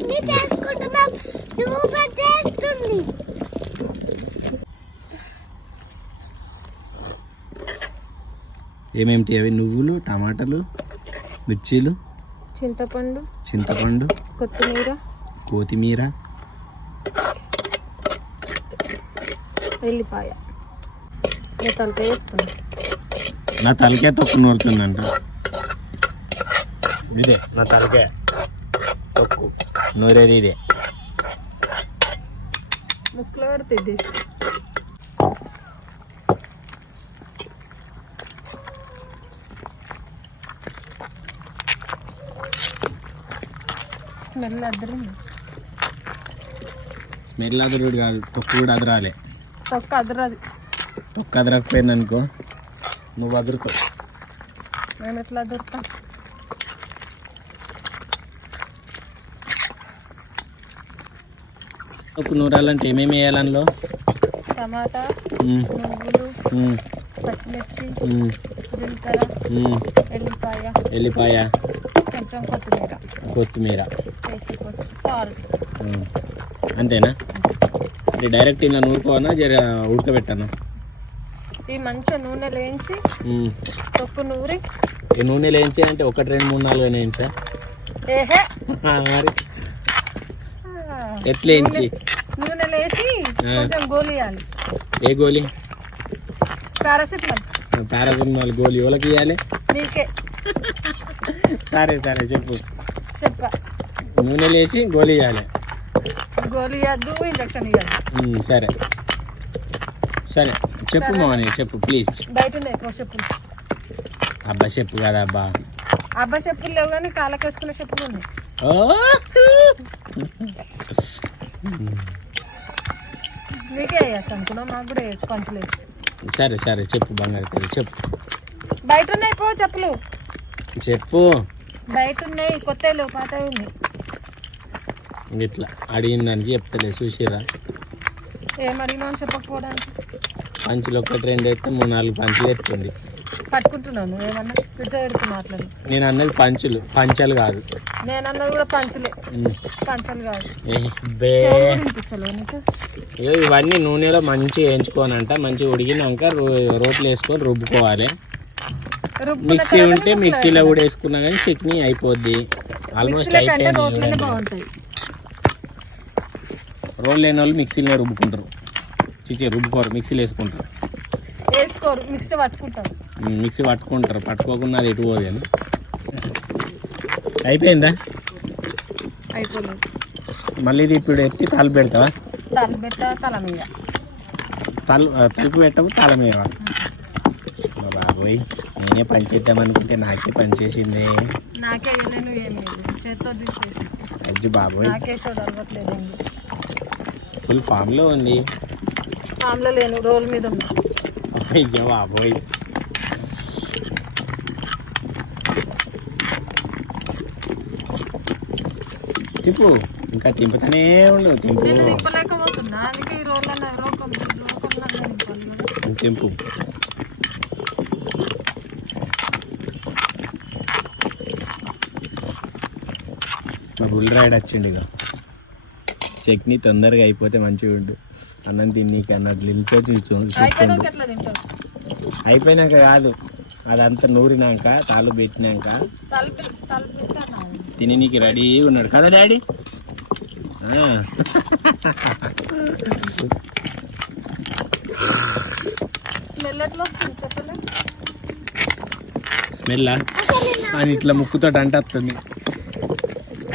చట్నీ చేసుకుంటున్నాం. Super taste ఉంది ఏమేమిటి అవి? నువ్వులు టమాటాలు మిర్చీలు చింతపండు చింతపండు కొత్తిమీర కొత్తిమీర ఎల్లిపాయ నేను తలకాయ వేస్తున్నా నా తలకే తొక్కు నూరుతుందంట ఇదే నా తలకే తొక్కు. నూరేది ఇదే ముక్కలు పెడితే ఇది స్మెల్ అద్దరింది స్మెల్ అదరుడు కాదు తొక్కు కూడా అదరాలే తొక్క అదరది తొక్కు అదరకపోయింది అనుకో నువ్వు అదురుతావు మేము ఎట్లా అదురుతాం తొక్కు నూరాలంటే ఏమేమి వేయాలి అందులో? టమాటా నువ్వులు పచ్చిమిర్చి జీలకర్ర. ఎల్లిపాయ ఎల్లిపాయ. కొంచెం కొత్తిమీర. కొత్తిమీర. సాల్ట్. అంతేనా? ఇది డైరెక్ట్ ఇలా నూరుకోవనా జర ఉడకబెట్టాను ఈ మంచిగా నూనె వేయించి తొక్కు నూరి. ఈ నూనె వేయించి అంటే ఒకటి రెండు మూడు నాలుగు వేయించా? ఏహే. మరి. ఎట్లా వేయించి నూనె లేచి. కొంచెం గోలియాలి. ఏ గోలి? పారాసిటమాల్. పారాసిటమాల్ గోలి ఎవరికి ఇవ్వాలి నీకే. సరే సరే చెప్పు. చెప్ప. నూనె లేచి గోలి ఇవ్వాలి గోలి ఇవ్వద్దు ఇంజక్షన్ ఉమ్, సరే. సరే చెప్పు మామని చెప్పు ప్లీజ్ బయట ఎక్కువ చెప్పులు అబ్బా చెప్పు కదా అబ్బా. అబ్బా చెప్పులు లేవు కానీ కాళ్ళకి వేసుకునే చెప్పులు ఉన్నాయి. నీకే వేయచ్చు అనుకున్నావు మాకు కూడా వేయచ్చు పంచులు వేసి సరే సరే చెప్పు బంగారు తల్లి చెప్పు. బయట ఉన్నాయి పో చెప్పులు. చెప్పు. బయట ఉన్నాయి కొత్త లేవు పాత ఉన్నాయి ఇట్లా అడిగిన దానికి చెప్తలే చూసిరా ఏం అడిగినా చెప్పకపోవడానికి? పంచులు ఒకటి రెండు అయితే మూడు నాలుగు పంచులు ఎత్తుంది. పట్టుకుంటున్నాను. ఏమన్నా అట్లని నేను అన్నది పంచులు. పంచలు కాదు. నేను అన్నది కూడా పంచులే. పంచలు కాదు. నీకు? ఇగో ఇవన్నీ నూనెలో మంచిగా వేయించుకోనంట. మంచిగా ఉడికినాక రోట్లు వేసుకొని రుబ్బుకోవాలి. మిక్సీ ఉంటే మిక్సీలో కూడా వేసుకున్నా కానీ చట్నీ అయిపోద్ది. ఆల్మోస్ట్ అయిపోయింది రోల్ లేని వాళ్ళు మిక్సీలో రుబ్బుకుంటారు. చిచి రుబ్బుకోరు. మిక్సీలో వేసుకుంటారు. వేసుకోరు. మిక్సీ పట్టుకుంటారు. మిక్సీ పట్టుకుంటారు. పట్టుకోకుండా అది ఎటు పోదు కానీ. అయిపోయిందా? అయిపోలేదు మళ్ళీ ఇది ఇప్పుడు ఎత్తి తాలు పెడతావా? తల పెట్ట తల మీద తలు తలుపు పెట్టవు తాళ మీద బాబోయ్ నేనే పని చేద్దాం అనుకుంటే నాకే పని చేసింది. నాకే అజ్జి బాబోయ్. ఫుల్ ఫామ్లో ఉంది. ఆమ్లో లేను రోల్ మీద ఉంది అయ్యో బాబోయ్. తిప్పు. ఇంకా తింపుతానే ఉండు తింపు. తింపు. మా బుల్ రైడ్ వచ్చిండు ఇక చట్నీ తొందరగా అయిపోతే మంచిగా ఉండు. అన్నం తిన్నీకి అన్నట్లు నిల్చొని చూ- అయిపోయినాక కాదు. అదంతా నూరినాక తాళ్ళు పెట్టినాక. తలుపు తలుపు పెట్టాను తిని నీకు రెడీగా ఉన్నాడు కదా డాడీ. స్మెల్ అని ఇట్లా ముక్కుతో అంటస్తుంది.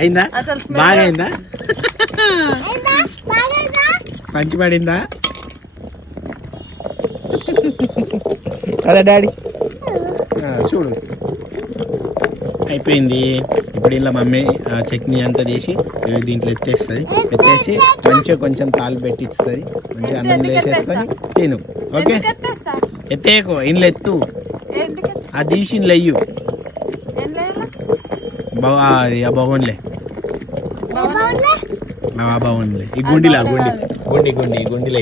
అయిందా? బాగా అయిందా? పంచి పడిందా కదా డాడీ? చూడు. అయిపోయింది. ఇప్పుడు ఇలా మమ్మీ ఆ చట్నీ అంతా తీసి దీంట్లో ఎత్తేస్తుంది. ఎత్తేసి మంచిగా కొంచెం తాలు పెట్టిస్తుంది. మంచిగా అన్నం వేసేసుకొని తిను. ఓకే? ఎత్తేయకు ఇంట్లో ఎత్తు. ఆ తీసి ఇంట్లో బాగా ఆ బాగుండలే బాగుండలే ఈ గుండిలా గుండి. గుండి గుండి ఈ గుండిలో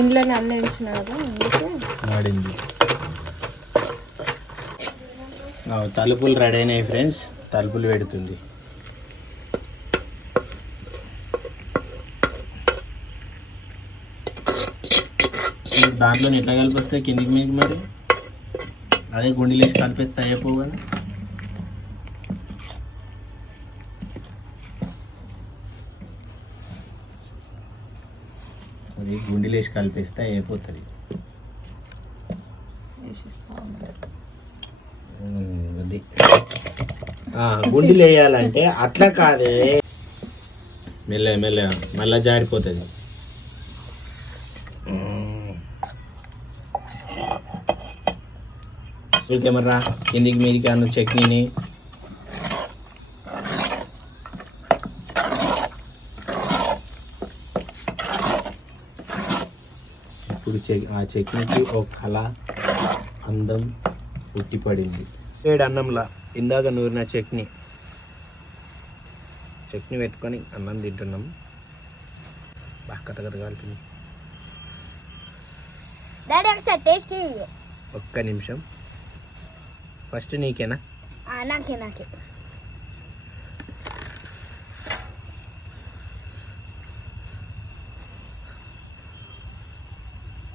ఇంట్లోనే అన్న అందుకే. తలుపులు రెడీ అయినాయి ఫ్రెండ్స్. తలుపులు పెడుతుంది. ఈ దాంట్లో ఎట్లా కలిపిస్తే కిందికి మీదకి మరి? అదే గుండెలేసి కలిపేస్తే అయిపోగానే అది గుండెలేసి కలిపేస్తే అయిపోతుంది. అది. గుండెలు వేయాలంటే అట్లా కాదే. మెల్ల మెల్ల మళ్ళా జారిపోతుంది. ఇంకేమర్రా కిందికి మీదికి అన్న చట్నీని ఆ చట్నీకి ఒక కళ అందం ఉట్టిపడింది. ఏడు అన్నంలా ఇందాక నూరిన చట్నీ చట్నీ పెట్టుకొని అన్నం తింటున్నాం. బాగా కథ కథ కాలుతుంది. డాడీ ఒకసారి టేస్ట్ చేయి. ఒక్క నిమిషం. ఫస్ట్ నీకేనా? నాకే నాకే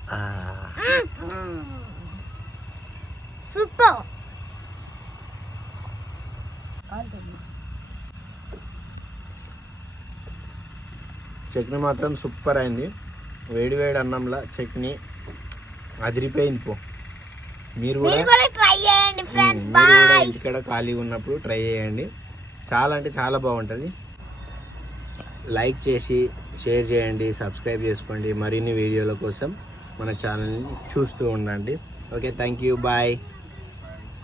ఆ, సూపర్ చట్నీ మాత్రం సూపర్ అయింది. వేడి వేడి అన్నంలా చట్నీ అదిరిపోయింది పో. మీరు కూడా మీరు కూడా ట్రై చేయండి ఫ్రెండ్స్. మీరు కూడా బాయ్. ఇంటికాడ ఖాళీగా ఉన్నప్పుడు ట్రై చేయండి. చాలా అంటే చాలా బాగుంటుంది. లైక్ చేసి షేర్ చేయండి సబ్స్క్రైబ్ చేసుకోండి. మరిన్ని వీడియోల కోసం మన ఛానల్ని చూస్తూ ఉండండి. Okay thank you. బాయ్.